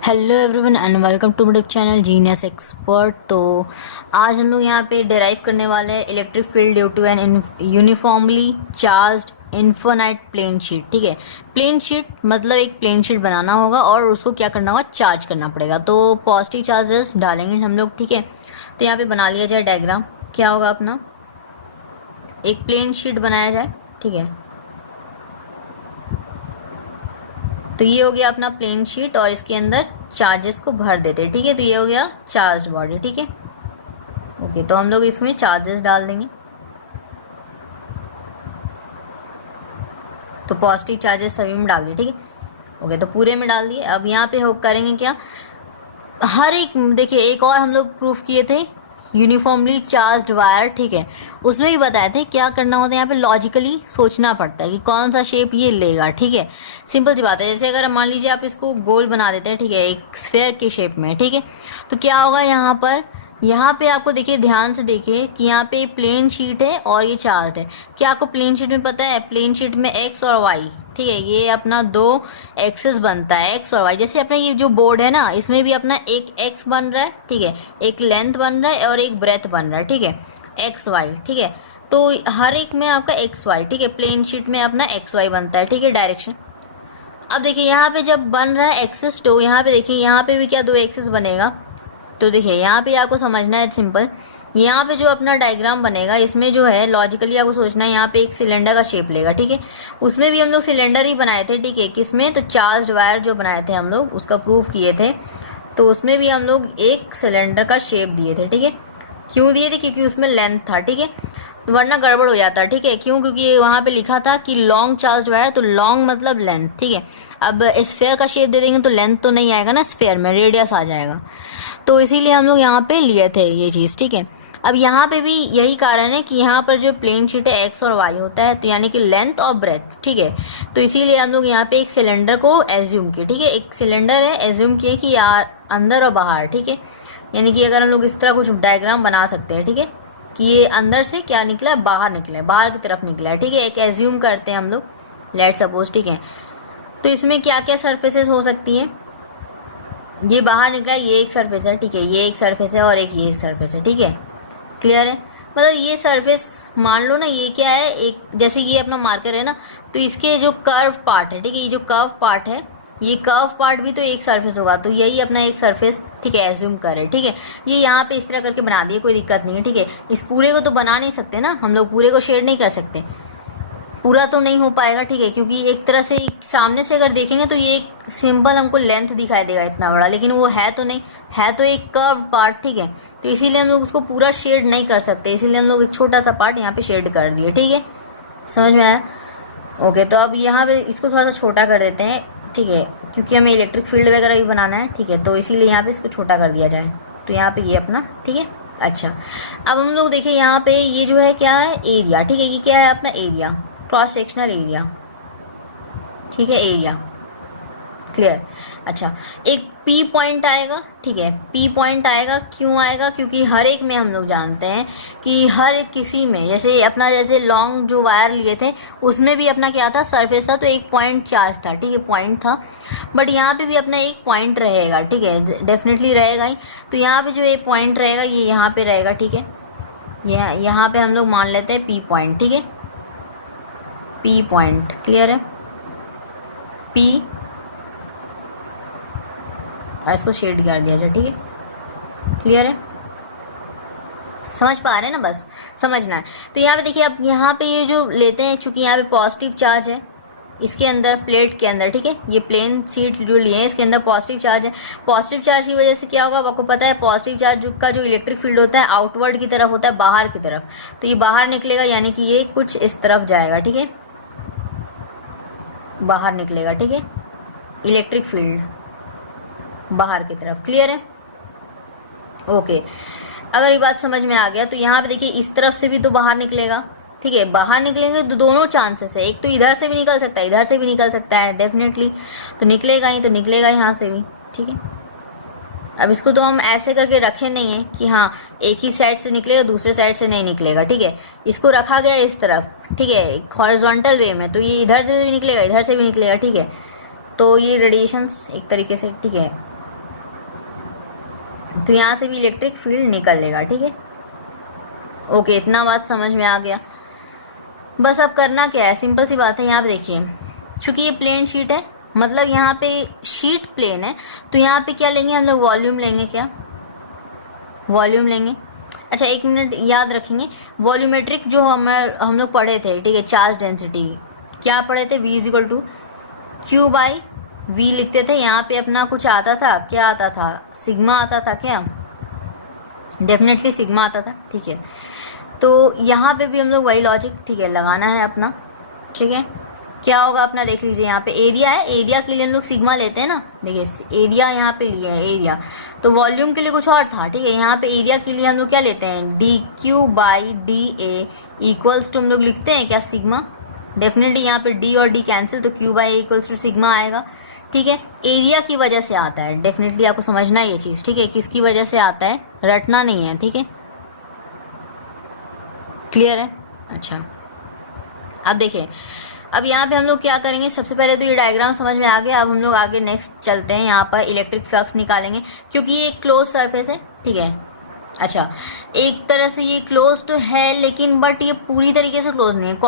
Hello everyone and welcome to my channel Genius Expert. तो आज हम लोग यहाँ पे डिराइव करने वाले हैं electric field due to an uniformly charged infinite plane sheet. ठीक है, प्लेन शीट मतलब एक प्लेन शीट बनाना होगा और उसको क्या करना होगा, चार्ज करना पड़ेगा। तो पॉजिटिव चार्जेस डालेंगे हम लोग। ठीक है, तो यहाँ पे बना लिया जाए डायग्राम। क्या होगा अपना, एक प्लेन शीट बनाया जाए। ठीक है, तो ये हो गया अपना प्लेन शीट और इसके अंदर चार्जेस को भर देते हैं। ठीक है, तो ये हो गया चार्ज बॉडी। ठीक है, ओके, तो हम लोग इसमें चार्जेस डाल देंगे। तो पॉजिटिव चार्जेस सभी में डाल दिए। ठीक है, ओके, तो पूरे में डाल दिए। अब यहाँ पे हो करेंगे क्या, हर एक, देखिए एक और हम लोग प्रूफ किए थे यूनिफॉर्मली चार्ज्ड वायर। ठीक है, उसमें भी बताए थे क्या करना होता है। यहाँ पे लॉजिकली सोचना पड़ता है कि कौन सा शेप ये लेगा। ठीक है, सिंपल सी बात है। जैसे अगर मान लीजिए आप इसको गोल बना देते हैं, ठीक है, एक स्फेयर के शेप में। ठीक है, तो क्या होगा यहाँ पे आपको देखिए, ध्यान से देखिए कि यहाँ पे प्लेन शीट है और ये चार्ज है। क्या आपको प्लेन शीट में पता है, प्लेन शीट में एक्स और वाई, ठीक है, ये अपना दो एक्सेस बनता है, एक्स और वाई। जैसे अपना ये जो बोर्ड है ना, इसमें भी अपना एक एक्स बन रहा है, ठीक है, एक लेंथ बन रहा है और एक ब्रेथ बन रहा है। ठीक है, एक्स वाई। ठीक है, तो हर एक में आपका एक्स वाई, ठीक है, प्लेन शीट में अपना एक्स वाई बनता है। ठीक है, डायरेक्शन। अब देखिए यहाँ पे जब बन रहा है एक्सेस, तो यहाँ पे देखिए यहाँ पे भी क्या दो एक्सेस बनेगा। तो देखिए यहाँ पे आपको समझना है सिंपल, यहाँ पे जो अपना डायग्राम बनेगा इसमें जो है लॉजिकली आपको सोचना है, यहाँ पे एक सिलेंडर का शेप लेगा। ठीक है, उसमें भी हम लोग सिलेंडर ही बनाए थे। ठीक है, किसमें, तो चार्ज्ड वायर जो बनाए थे हम लोग, उसका प्रूफ किए थे। तो उसमें भी हम लोग एक सिलेंडर का शेप दिए थे। ठीक है, क्यों दिए थे, क्योंकि उसमें लेंथ था। ठीक है, वरना गड़बड़ हो जाता। ठीक है, क्यों, क्योंकि वहाँ पे लिखा था कि लॉन्ग चार्ज वायर, तो लॉन्ग मतलब लेंथ। ठीक है, अब स्फेयर का शेप दे देंगे तो लेंथ तो नहीं आएगा ना, स्फेयर में रेडियस आ जाएगा। तो इसीलिए हम लोग यहाँ पे लिए थे ये चीज़। ठीक है, अब यहाँ पे भी यही कारण है कि यहाँ पर जो प्लेन शीट है एक्स और वाई होता है, तो यानी कि लेंथ और ब्रेथ। ठीक है, तो इसीलिए हम लोग यहाँ पे एक सिलेंडर को एज्यूम किए। ठीक है, एक सिलेंडर है, एज्यूम किए कि यार अंदर और बाहर। ठीक है, यानी कि अगर हम लोग इस तरह कुछ डायग्राम बना सकते हैं। ठीक है, कि ये अंदर से क्या निकला है, बाहर निकला है, बाहर की तरफ निकला है। ठीक है, एक एज्यूम करते हैं हम लोग, लेट सपोज। ठीक है, तो इसमें क्या क्या सर्फेसेस हो सकती हैं, ये बाहर निकला, ये एक सरफेस है। ठीक है, ये एक सरफेस है और एक ये सरफेस है। ठीक है, क्लियर है। मतलब ये सरफेस मान लो ना, ये क्या है, एक जैसे ये अपना मार्कर है ना, तो इसके जो कर्व पार्ट है, ठीक है, ये जो कर्व पार्ट है, ये कर्व पार्ट भी तो एक सरफेस होगा। तो यही अपना एक सरफेस, ठीक है, एज्यूम करे। ठीक है, ये यहाँ पे इस तरह करके बना दिए, कोई दिक्कत नहीं है। ठीक है, इस पूरे को तो बना नहीं सकते ना हम लोग, पूरे को शेड नहीं कर सकते, पूरा तो नहीं हो पाएगा। ठीक है, क्योंकि एक तरह से सामने से अगर देखेंगे तो ये एक सिंपल हमको लेंथ दिखाई देगा इतना बड़ा, लेकिन वो है तो नहीं, है तो एक कर्व पार्ट। ठीक है, तो इसीलिए हम लोग उसको पूरा शेड नहीं कर सकते, इसीलिए हम लोग एक छोटा सा पार्ट यहाँ पे शेड कर दिए। ठीक है, समझ में आया। ओके, तो अब यहाँ पे इसको थोड़ा सा छोटा कर देते हैं। ठीक है, क्योंकि हमें इलेक्ट्रिक फील्ड वगैरह भी बनाना है। ठीक है, तो इसीलिए यहाँ पे इसको छोटा कर दिया जाए। तो यहाँ पे ये अपना, ठीक है, अच्छा। अब हम लोग देखिए यहाँ पे ये जो है क्या है, एरिया। ठीक है, ये क्या है अपना एरिया, क्रॉस सेक्शनल एरिया। ठीक है, एरिया क्लियर। अच्छा, एक पी पॉइंट आएगा। ठीक है, पी पॉइंट आएगा, क्यों आएगा, क्योंकि हर एक में हम लोग जानते हैं कि हर किसी में, जैसे अपना जैसे लॉन्ग जो वायर लिए थे उसमें भी अपना क्या था, सरफेस था, तो एक पॉइंट चार्ज था। ठीक है, पॉइंट था, बट यहाँ पे भी अपना एक पॉइंट रहेगा। ठीक है, डेफिनेटली रहेगा ही। तो यहाँ पे जो एक पॉइंट रहेगा ये यहाँ पे रहेगा। ठीक है, यहाँ पे हम लोग मान लेते हैं पी पॉइंट। ठीक है, पी पॉइंट क्लियर है, पी, इसको शेड कर दिया जाए। ठीक है, क्लियर है, समझ पा रहे हैं ना, बस समझना है। तो यहाँ पे देखिए, अब यहाँ पे ये जो लेते हैं, चूंकि यहाँ पे पॉजिटिव चार्ज है इसके अंदर, प्लेट के अंदर। ठीक है, ये प्लेन शीट जो लिए हैं इसके अंदर पॉजिटिव चार्ज है। पॉजिटिव चार्ज की वजह से क्या होगा, आपको पता है पॉजिटिव चार्ज का जो इलेक्ट्रिक फील्ड होता है आउटवर्ड की तरफ होता है, बाहर की तरफ। तो ये बाहर निकलेगा, यानी कि ये कुछ इस तरफ जाएगा। ठीक है, बाहर निकलेगा। ठीक है, इलेक्ट्रिक फील्ड बाहर की तरफ, क्लियर है। ओके, अगर ये बात समझ में आ गया तो यहाँ पे देखिए इस तरफ से भी तो बाहर निकलेगा। ठीक है, बाहर निकलेंगे तो दोनों चांसेस है, एक तो इधर से भी निकल सकता है, इधर से भी निकल सकता है, डेफिनेटली तो निकलेगा ही, तो निकलेगा यहाँ से भी। ठीक है, अब इसको तो हम ऐसे करके रखे नहीं है कि हाँ एक ही साइड से निकलेगा दूसरे साइड से नहीं निकलेगा, ठीक है। इसको रखा गया इस तरफ, ठीक है, हॉरिजॉन्टल वे में, तो ये इधर से भी निकलेगा इधर से भी निकलेगा, ठीक है। तो ये रेडिएशंस एक तरीके से, ठीक है, तो यहाँ से भी इलेक्ट्रिक फील्ड निकलेगा, ठीक है। ओके, इतना बात समझ में आ गया। बस अब करना क्या है, सिंपल सी बात है। यहाँ पे देखिए, चूँकि ये प्लेन शीट है, मतलब यहाँ पे शीट प्लेन है, तो यहाँ पे क्या लेंगे हम लोग, वॉल्यूम लेंगे। क्या वॉल्यूम लेंगे? अच्छा, एक मिनट याद रखेंगे, वॉल्यूमेट्रिक जो हम लोग पढ़े थे, ठीक है, चार्ज डेंसिटी क्या पढ़े थे, V is equal to q by v लिखते थे। यहाँ पे अपना कुछ आता था, क्या आता था, सिग्मा आता था क्या, डेफिनेटली सिग्मा आता था, ठीक है। तो यहाँ पे भी हम लोग वही लॉजिक, ठीक है, लगाना है अपना, ठीक है। क्या होगा अपना, देख लीजिए, यहाँ पे एरिया है, एरिया के लिए हम लोग सिग्मा लेते हैं ना, देखिए एरिया यहाँ पे लिया है एरिया, तो वॉल्यूम के लिए कुछ और था, ठीक है। यहाँ पे एरिया के लिए हम लोग क्या लेते हैं, d q by d a equals to हम लोग लिखते हैं क्या, सिग्मा। डेफिनेटली यहाँ पे डी और डी कैंसिल, तो q by a equals to sigma आएगा, ठीक है। एरिया की वजह से आता है, डेफिनेटली आपको समझना है ये चीज़, ठीक है, किसकी वजह से आता है, रटना नहीं है, ठीक है, क्लियर है। अच्छा, अब देखिए, अब यहाँ पे हम लोग क्या करेंगे, सबसे पहले तो ये डायग्राम समझ में आ गया। अब हम लोग आगे नेक्स्ट चलते हैं, यहाँ पर इलेक्ट्रिक फ्लक्स निकालेंगे, क्योंकि ये एक क्लोज सरफेस है, ठीक है। अच्छा, एक तरह से ये क्लोज तो है, लेकिन बट ये पूरी तरीके से क्लोज नहीं है,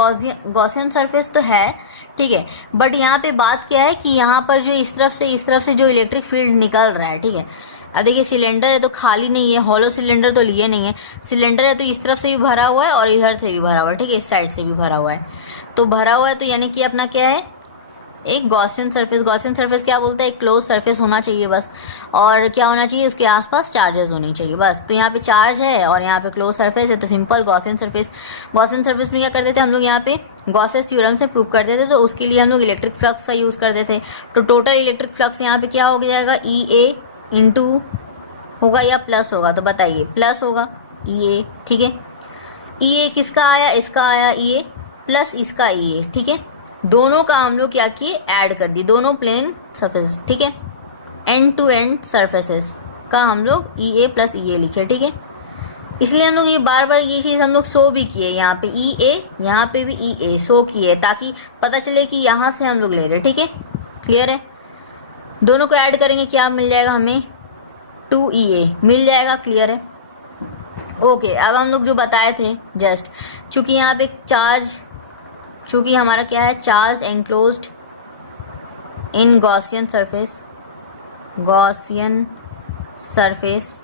गॉसियन सरफेस तो है, ठीक है, बट यहाँ पे बात क्या है कि यहाँ पर जो इस तरफ से जो इलेक्ट्रिक फील्ड निकल रहा है, ठीक है। अब देखिए, सिलेंडर है तो खाली नहीं है, हॉलो सिलेंडर तो लिए नहीं है, सिलेंडर है तो इस तरफ से भी भरा हुआ है और इधर से भी भरा हुआ है, ठीक है, इस साइड से भी भरा हुआ है, तो भरा हुआ है, तो यानी कि अपना क्या है, एक गॉसियन सरफेस। गॉसियन सरफेस क्या बोलते हैं, एक क्लोज सरफेस होना चाहिए बस, और क्या होना चाहिए, उसके आसपास चार्जेस होनी चाहिए बस। तो यहाँ पे चार्ज है और यहाँ पे क्लोज सरफेस है, तो simple Gaussian surface. Gaussian surface में क्या करते थे हम लोग, यहाँ पे गॉसेस थ्योरम से प्रूव करते थे, तो उसके लिए हम लोग इलेक्ट्रिक फ्लक्स का यूज़ करते थे। तो टोटल इलेक्ट्रिक फ्लक्स यहाँ पे क्या हो जाएगा, ई ए इंटू होगा या प्लस होगा, तो बताइए, प्लस होगा ई ए, ठीक है। ई ए किसका आया, इसका आया ई ए प्लस इसका ई ए, ठीक है। दोनों का हम लोग क्या किए, ऐड कर दी, दोनों प्लेन सरफेस, ठीक है, एंड टू एंड सरफेसेस का हम लोग ई ए प्लस ई ए लिखे, ठीक है। इसलिए हम लोग ये बार बार ये चीज़ हम लोग शो भी किए, यहाँ पे ई ए, यहाँ पे भी ई ए शो किए, ताकि पता चले कि यहाँ से हम लोग ले रहे, ठीक है, क्लियर है। दोनों को ऐड करेंगे, क्या मिल जाएगा हमें, 2EA मिल जाएगा, क्लियर है। ओके, अब हम लोग जो बताए थे जस्ट, चूँकि यहाँ पे चार्ज, चूँकि हमारा क्या है, चार्ज एनक्लोज्ड इन गॉसियन सरफेस, गॉसियन सरफेस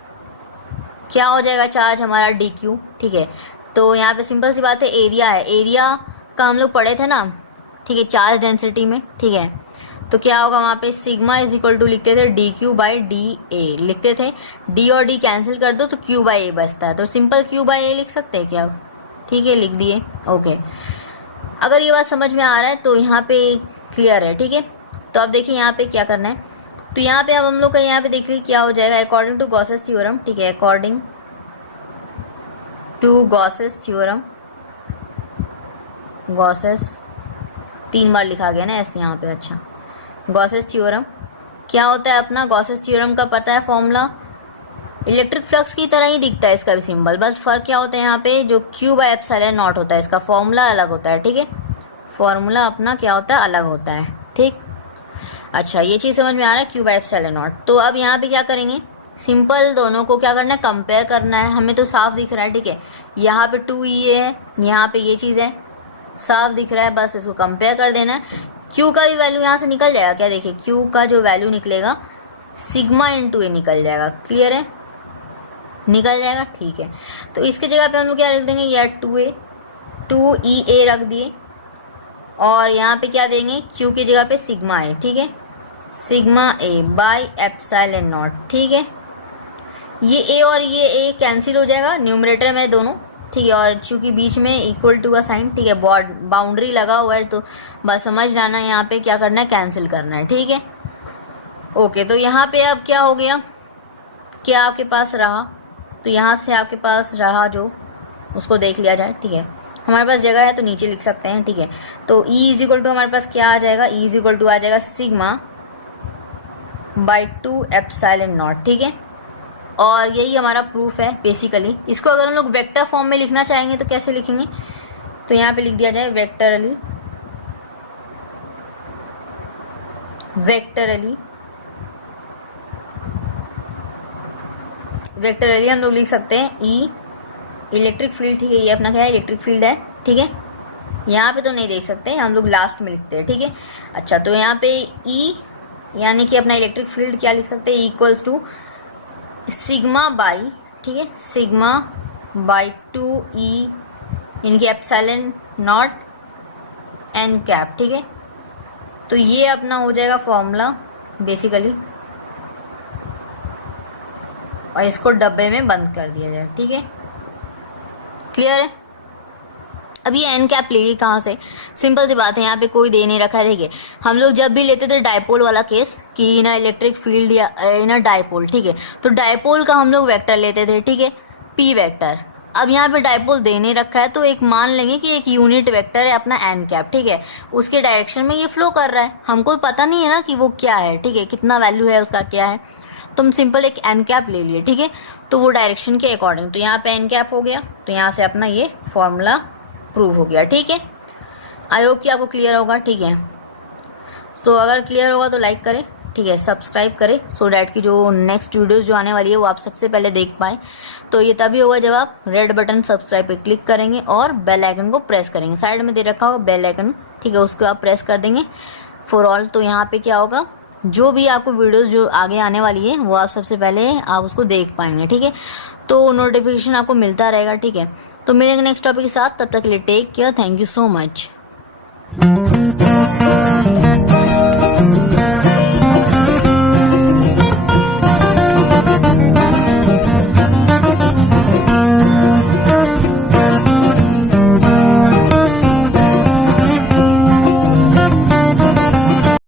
क्या हो जाएगा, चार्ज हमारा DQ, ठीक है। तो यहाँ पे सिंपल सी बात है, एरिया है, एरिया का हम लोग पढ़े थे ना, ठीक है, चार्ज डेंसिटी में, ठीक है। तो क्या होगा वहाँ पे, सिग्मा इज इक्वल टू लिखते थे DQ बाई DA लिखते थे, D और D कैंसिल कर दो तो Q बाई A बचता है, तो सिंपल Q बाई A लिख सकते हैं क्या, ठीक है, लिख दिए। ओके, अगर ये बात समझ में आ रहा है तो यहाँ पे क्लियर है, ठीक है। तो अब देखिए यहाँ पे क्या करना है, तो यहाँ पे अब हम लोग का यहाँ पे देख लीजिए क्या हो जाएगा, अकॉर्डिंग टू गॉसेस थ्योरम, ठीक है, according to Gauss's theorem, Gauss's 3 बार लिखा गया ना ऐसे यहाँ पे, अच्छा, गॉसेस थ्योरम क्या होता है अपना, गॉसेस थ्योरम का पता है फॉर्मूला, इलेक्ट्रिक फ्लक्स की तरह ही दिखता है इसका भी सिंबल, बस फर्क क्या होता है यहाँ पे, जो Q बाई एप्सिलॉन नॉट होता है, इसका फॉर्मूला अलग होता है, ठीक है, फॉर्मूला अपना क्या होता है, अलग होता है, ठीक। अच्छा, ये चीज़ समझ में आ रहा है, Q बाई एप्सिलॉन नॉट। तो अब यहाँ पे क्या करेंगे, सिंपल दोनों को क्या करना है, कंपेयर करना है, हमें तो साफ दिख रहा है, ठीक है, यहाँ पे 2EA है, यहाँ पे ये चीज़ है, साफ दिख रहा है, बस इसको कंपेयर कर देना है। Q का भी वैल्यू यहाँ से निकल जाएगा, क्या देखिए, Q का जो वैल्यू निकलेगा सिग्मा इंटू ए निकल जाएगा, क्लियर है, निकल जाएगा, ठीक है। तो इसके जगह पे हम लोग क्या रख देंगे, या 2EA रख दिए, और यहाँ पे क्या देंगे, Q की जगह पे सिग्मा ए, ठीक है, sigma A by epsilon not, ठीक है। ये ए और ये ए कैंसिल हो जाएगा न्यूमरेटर में दोनों, ठीक है, और चूँकि बीच में इक्वल टू का साइन, ठीक है, बाउंड्री लगा हुआ है, तो बस समझ जाना है यहाँ पे क्या करना है, कैंसिल करना है, ठीक है। ओके, तो यहाँ पे अब क्या हो गया, क्या आपके पास रहा, तो यहाँ से आपके पास रहा जो, उसको देख लिया जाए, ठीक है, हमारे पास जगह है तो नीचे लिख सकते हैं, ठीक है। तो E इज इक्वल टू हमारे पास क्या आ जाएगा, E इज इक्वल टू आ जाएगा सिग्मा बाई 2 एप्सिलॉन नॉट, ठीक है, और यही हमारा प्रूफ है बेसिकली। इसको अगर हम लोग वेक्टर फॉर्म में लिखना चाहेंगे तो कैसे लिखेंगे, तो यहाँ पे लिख दिया जाए वेक्टरली, वेक्टरली हम लोग लिख सकते हैं ई इलेक्ट्रिक फील्ड, ठीक है, ये अपना क्या है, इलेक्ट्रिक फील्ड है, ठीक है। यहाँ पे तो नहीं देख सकते, हम लोग लास्ट में लिखते हैं, ठीक है। अच्छा, तो यहाँ पे ई यानी कि अपना इलेक्ट्रिक फील्ड क्या लिख सकते हैं, इक्वल्स टू सिग्मा बाई, ठीक है, सिग्मा बाई 2E इनके एप्सिलॉन नॉट एन कैप, ठीक है। तो ये अपना हो जाएगा फॉर्मूला बेसिकली, और इसको डब्बे में बंद कर दिया जाए, ठीक है। क्लियर है। अब ये एन कैप लेगी कहाँ से, सिंपल सी बात है, यहाँ पे कोई दे नहीं रखा है। देखिए हम लोग जब भी लेते थे डाइपोल वाला केस कि इन इलेक्ट्रिक फील्ड या इन डाइपोल, ठीक है, तो डाइपोल का हम लोग वेक्टर लेते थे, ठीक है, पी वेक्टर। अब यहाँ पे डाइपोल दे नहीं रखा है तो एक मान लेंगे कि एक यूनिट वेक्टर है अपना एन कैप, ठीक है, उसके डायरेक्शन में ये फ्लो कर रहा है, हमको पता नहीं है ना कि वो क्या है, ठीक है, कितना वैल्यू है उसका क्या है, तो हम सिंपल एक एन कैप ले लिए, ठीक है, तो वो डायरेक्शन के अकॉर्डिंग, तो यहाँ पे एन कैप हो गया, तो यहाँ से अपना ये फॉर्मूला प्रूव हो गया, ठीक है। आई होप कि आपको क्लियर होगा, ठीक है। तो अगर क्लियर होगा तो लाइक करें, ठीक है, सब्सक्राइब करें, सो डैट की जो नेक्स्ट वीडियोस जो आने वाली है वो आप सबसे पहले देख पाएँ। तो ये तभी होगा जब आप रेड बटन सब्सक्राइब पे क्लिक करेंगे और बेल आइकन को प्रेस करेंगे, साइड में दे रखा होगा बेल आइकन, ठीक है, उसको आप प्रेस कर देंगे फॉर ऑल। तो यहाँ पे क्या होगा, जो भी आपको वीडियोस जो आगे आने वाली है वो आप सबसे पहले आप उसको देख पाएंगे, ठीक है, तो नोटिफिकेशन आपको मिलता रहेगा, ठीक है। तो मिलेंगे नेक्स्ट टॉपिक के साथ, तब तक के लिए take care, thank you so much.